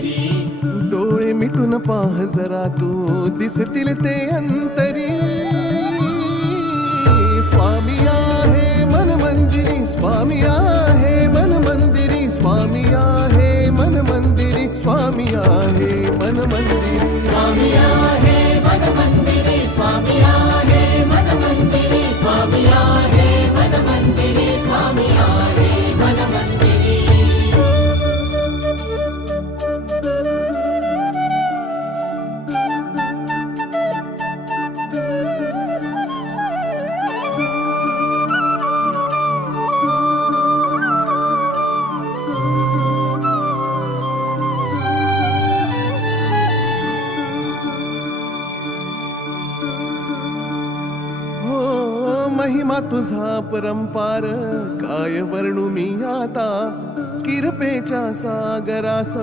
मंदिरी. डोळे मिटून पाह जरा तू दिसतील ते अंतरी. स्वामी आहे मन मंदिरी, स्वामी आहे मन मंदिरी, स्वामी आहे मन मंदिरी, स्वामी आहे मन मंदिरी. स्वामी आहे मन मंदिरी, स्वामी आहे मन मंदिरी, स्वामी आहे मन मंदिरी, स्वामी आहे मन मंदिरी. महिमा तुझा परंपार काय वर्णू मी आता. किरपेच्या सागरास